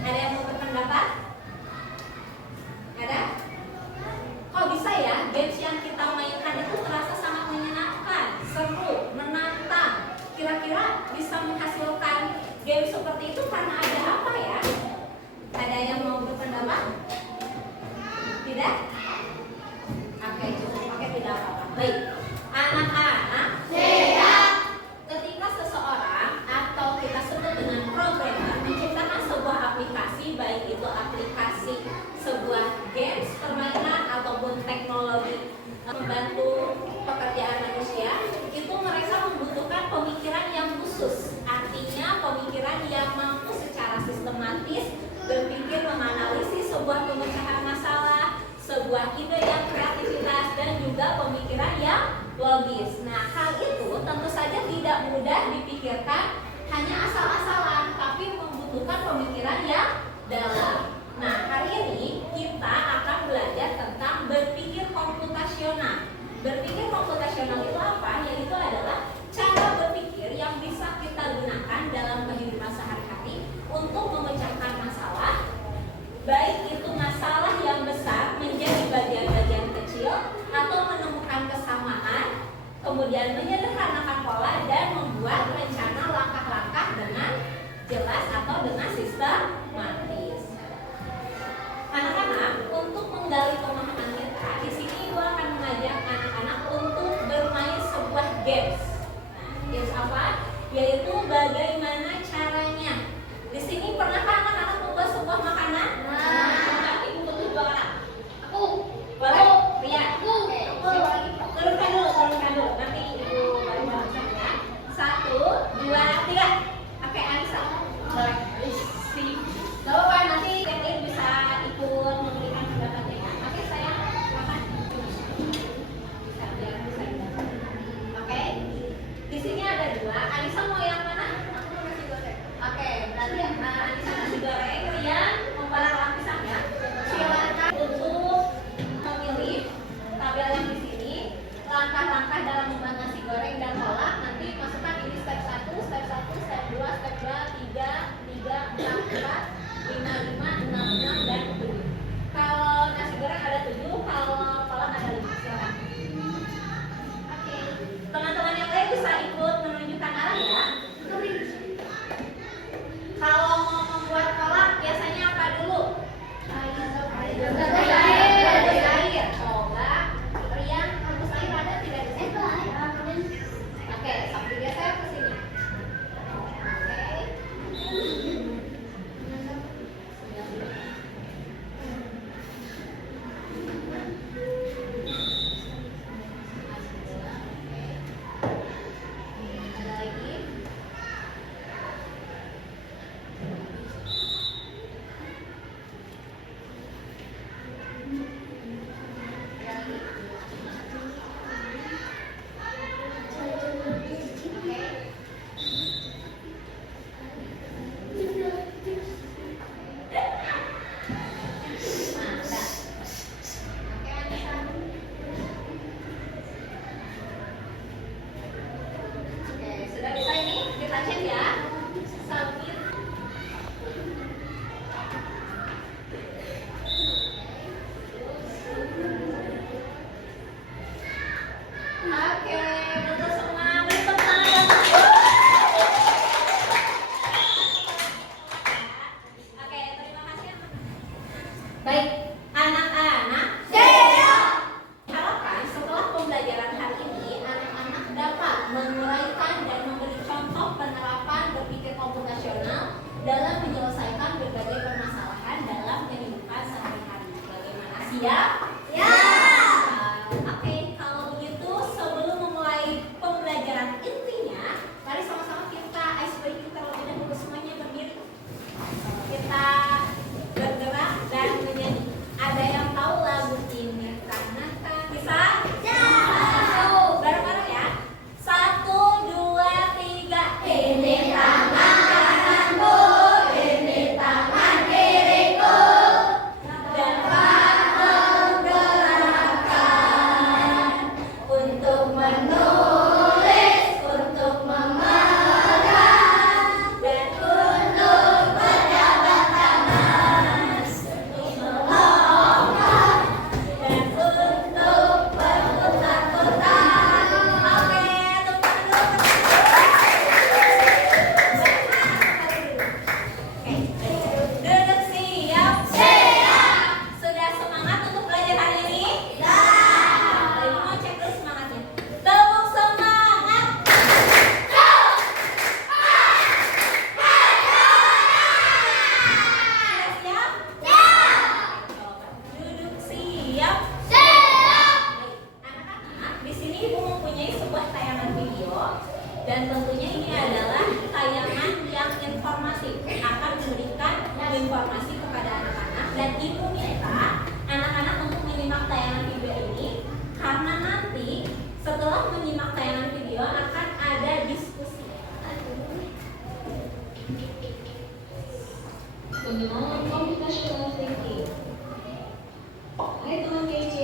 Ada yang mau berpendapat? Ada? Kok bisa ya games yang kita mainkan itu terasa sangat menyenangkan, seru, menantang. Kira-kira bisa menghasilkan game seperti itu karena ada apa ya? Ada yang mau berpendapat? Tidak? Oke, cukup pakai tidak apa-apa. Baik, anak-anak, ketika seseorang atau kita sebut dengan programmer menciptakan sebuah aplikasi, baik itu aplikasi sebuah games, permainan ataupun teknologi membantu pekerjaan manusia, itu mereka membutuhkan pemikiran yang khusus. Artinya pemikiran yang mampu secara sistematis berpikir menganalisis sebuah pemecahan masalah, sebuah ide yang kreativitas, dan juga pemikiran yang logis. Nah, hal itu tentu saja tidak mudah dipikirkan hanya asal-asalan, tapi membutuhkan pemikiran yang dalam. Nah, hari ini kita akan belajar tentang berpikir komputasional. Berpikir komputasional itu apa? Yaitu adalah cara berpikir yang bisa kita gunakan dalam kehidupan sehari-hari untuk memecahkan masalah, baik itu masalah yang besar menjadi bagian-bagian kecil atau menemukan kesamaan, kemudian menyederhanakan pola dan membuat rencana langkah-langkah dengan jelas atau dengan sistematis. Anak-anak, untuk menggali pemahaman kita, di sini Ibu akan mengajak anak-anak untuk bermain sebuah games. Nah, games apa? Yaitu bagaimana caranya. Di sini pernahkah anak-anak membuat sebuah makanan? Nah, Ibu butuh 2 orang. Aku. Boleh? Ria. Aku. Siapa lagi? Turunkan dulu. Nanti Ibu baru baca ya. 1, 2, 3. Oke, Anissa. Boleh. Gak apa-apa, nanti yang lain bisa ikut memberikan pendapatnya ya. Oke, saya silakan. Bisa dibantu. Oke. Di sini ada 2. Anissa mau yang mana? Aku mau nasi goreng. Oke, berarti Anissa nasi goreng, Rian membalas lapisan ya. Silakan untuk memilih tabel yang di sini. Langkah-langkah dalam membuat nasi goreng dan kolak. Nanti masukkan ini step 1, step 2, step 2, 3, 4, 5, 6, dan 7. Kalau nasi goreng ada 7, kalau kolak ada 5. Silakan. Oke. Teman-teman yang lain bisa ikut menunjukkan arah ya. Kalau mau membuat kolak biasanya apa dulu? Air. Coba Rian, rebus air ada tidak di sini? Oke, sambil geser ke sini. Oke. Ada lagi? Sudah bisa ini? Kita cek ya. Sambil oke, betul semua. Beri tepuk tangan. Oke, terima kasih. Baik, anak-anak. Harapkan setelah pembelajaran hari ini, anak-anak dapat menguraikan dan memberi contoh penerapan berpikir komputasional dalam menyelesaikan berbagai permasalahan dalam kehidupan sehari-hari. Bagaimana? Siap? Ya. Oke, kalau begitu sebelum memulai pembelajaran intinya, mari sama-sama kita icebreaking terlebih dahulu. Semuanya berdiri. Kita bergerak dan menyanyi. Ada yang tahu lagu ini? Karena kan bisa? Ya. Bareng-bareng ya. 1, 2, 3. Ini tangan kananku, ini tangan kiriku. Depan dan ibu minta anak-anak untuk menyimak tayangan video ini karena nanti setelah menyimak tayangan video akan ada diskusi. Pengenalan computational thinking. Hai teman KJ,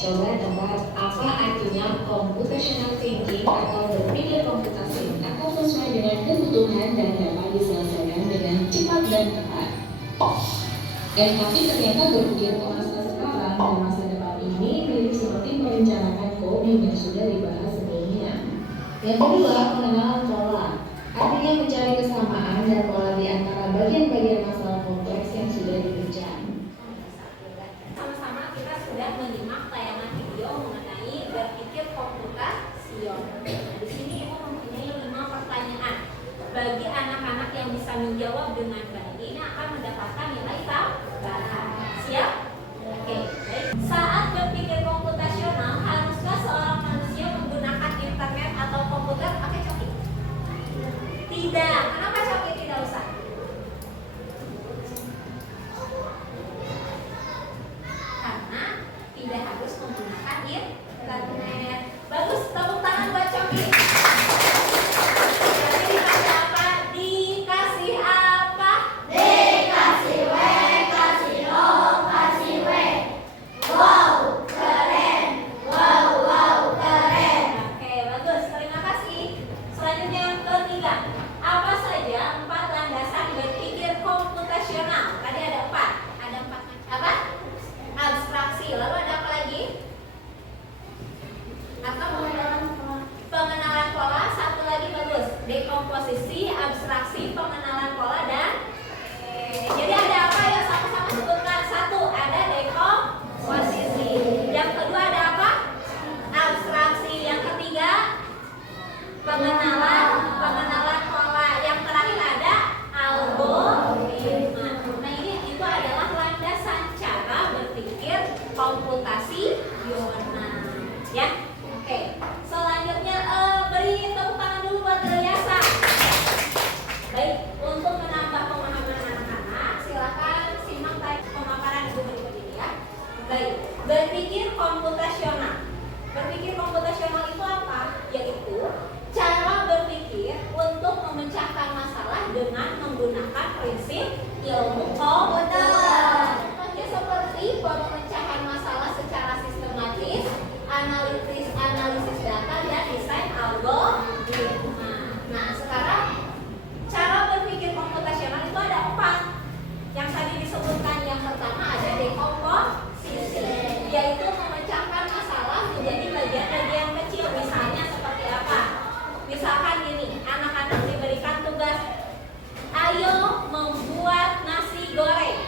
coba tebak apa artinya computational thinking atau berpikir komputasi atau sesuai dengan kebutuhan dan dapat diselesaikan dengan cepat dan tepat. Tapi ternyata berpikir masa sekarang dan masa depan ini mirip seperti merencanakan coding yang sudah dibahas sebelumnya. Yang kedua, pengenalan pola. Artinya mencari kesamaan dan pola di antara bagian-bagian masalah kompleks yang sudah dibicarakan. Sama-sama kita sudah menyimak tayangan video mengenai berpikir komputasional. Nah, di sini Ibu mempunyai 5 pertanyaan. Bagi anak-anak yang bisa menjawab dengan baik, ini akan mendapatkan nilai tambahan. Siap? Oke, baik. Saat berpikir komputasional, haruskah seorang manusia menggunakan internet atau komputer pakai coki? Tidak. Kenapa coki tidak usah? Karena tidak harus menggunakan internet. Bagus, tepuk tangan buat coki. Jadi dikasih apa? Dikasih apa? Dikasih W, kasih O, kasih W. Wow, keren. Wow, wow, keren. Oke, bagus. Terima kasih. Selanjutnya yang ketiga. Apa saja 4 landasan berpikir komputasional? Tadi ada 4. Ada 4 apa? Abstraksi. Lalu ada apa lagi? Atau pengenalan pola. Satu lagi bagus. Dekomposisi, abstraksi, pengenalan pola dan jadi ada apa ya? Sama-sama sebutkan. 1 ada dekomposisi. Yang kedua ada apa? Abstraksi. Yang ketiga pengenalan pola. Yang terakhir ada algoritma. Nah, itu adalah landasan cara berpikir komputasional. Ya. Oke. Selanjutnya beri tepuk tangan dulu buat Geliasa. Baik, untuk menambah pemahaman anak-anak, silakan simak pemaparan Ibu berikut ini ya. Baik, berpikir komputasional. Berpikir komputasional itu apa? Yaitu cara berpikir untuk memecahkan masalah dengan menggunakan prinsip ilmu komputer. Contohnya seperti pemecahan masalah secara sistematis, analisis data dan desain algoritma. Nah, sekarang cara berpikir komputasional itu ada 4. Yang tadi disebutkan, yang pertama ada dekomposisi, yaitu memecahkan masalah menjadi bagian-bagian kecil. Misalnya seperti apa? Misalkan gini, anak-anak diberikan tugas, ayo membuat nasi goreng.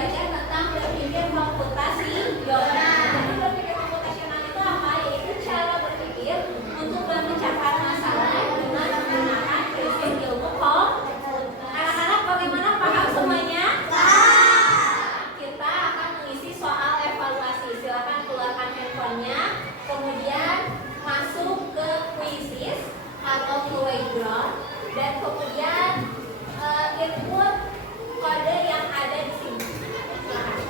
belajar tentang berpikir komputasional. Jadi berpikir komputasional itu apa? Yaitu cara berpikir untuk memecahkan masalah dengan menggunakan prinsip ilmu komputer. Anak-anak bagaimana, paham semuanya? Kita akan mengisi soal evaluasi. Silakan keluarkan handphonenya, kemudian masuk ke quizzes atau ke Wayground, dan kemudian input kode yang ada di sini. Silakan.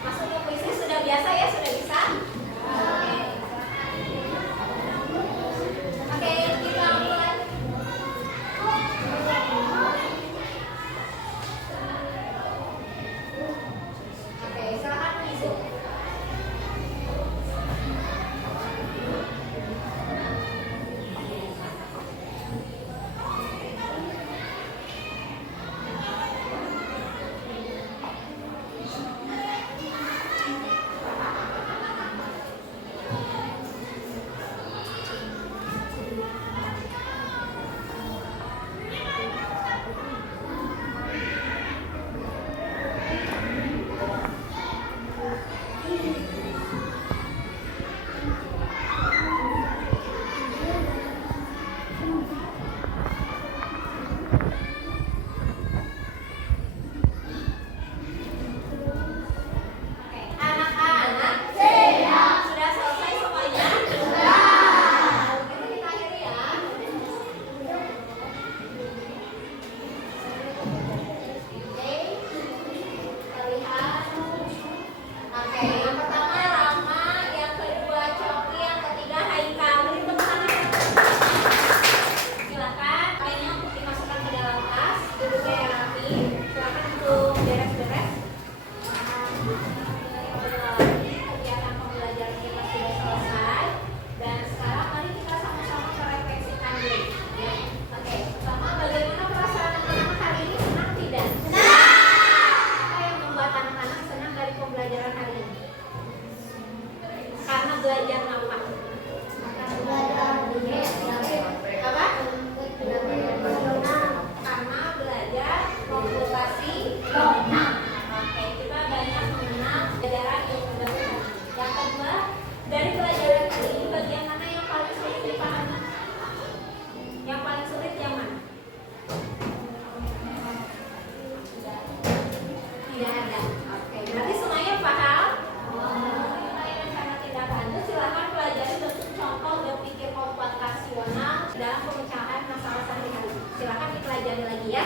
Masuk ke quizzes sudah biasa ya, sudah bisa? Oke, kita mulai. Oke, silakan mengisi. Oke, anak-anak sudah selesai semuanya? Sudah. Kita akhiri ya. Oke, kita lihat. Oke, yang pertama Rama, yang kedua Coki, yang ketiga Haikal. Beri tepuk tangan. Silakan, kayaknya untuk dimasukkan ke dalam tas, duduknya yang rapi. Silakan untuk beres-beres. Kegiatan pembelajaran kita sudah selesai, dan sekarang mari kita sama-sama merefleksikan diri, ya. Oke, pertama, bagaimana perasaan anak-anak hari ini? Senang tidak? Apa yang membuat anak-anak senang dari pembelajaran hari ini? Karena belajar apa? Apa? Karena belajar komputasi. Oke, kita banyak mengenal pelajaran ilmu dasar. Yang kedua, dari pelajaran kali ini bagian mana yang paling sulit dipahami? Yang paling sulit yang mana? Tidak ada. Oke, berarti semuanya paham? Mengenai rencana tindak lanjut, silakan pelajari bentuk contoh berpikir komputasional dalam pemecahan masalah sehari-hari. Silakan dipelajari lagi ya.